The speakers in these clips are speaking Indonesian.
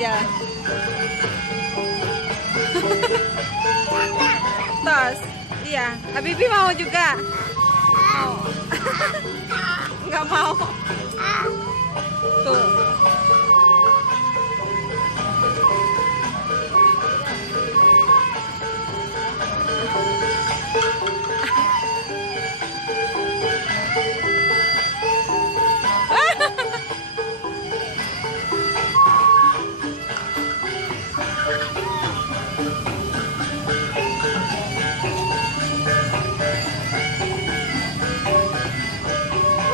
aja. Tos. Iya, Habibi mau juga. Mau. Nggak mau. Tuh.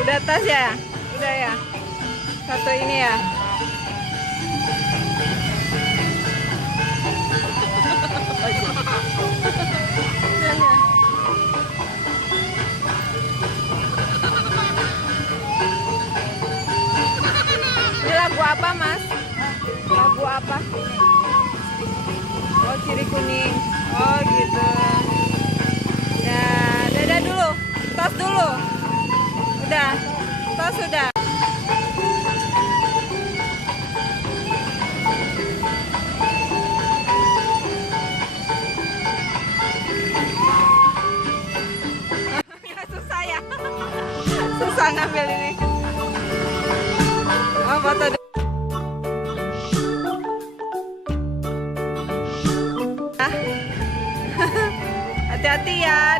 Udah tas ya? Udah ya? Satu ini ya? Ini lagu apa, Mas? Lagu apa? Oh, Ciri Kuning. Oh, gitu. Ya, dadah dulu. Tos dulu. Udah. Tos sudah. Susah ya. Susah ngambil ini. Oh, foto dulu. Hati-hati ya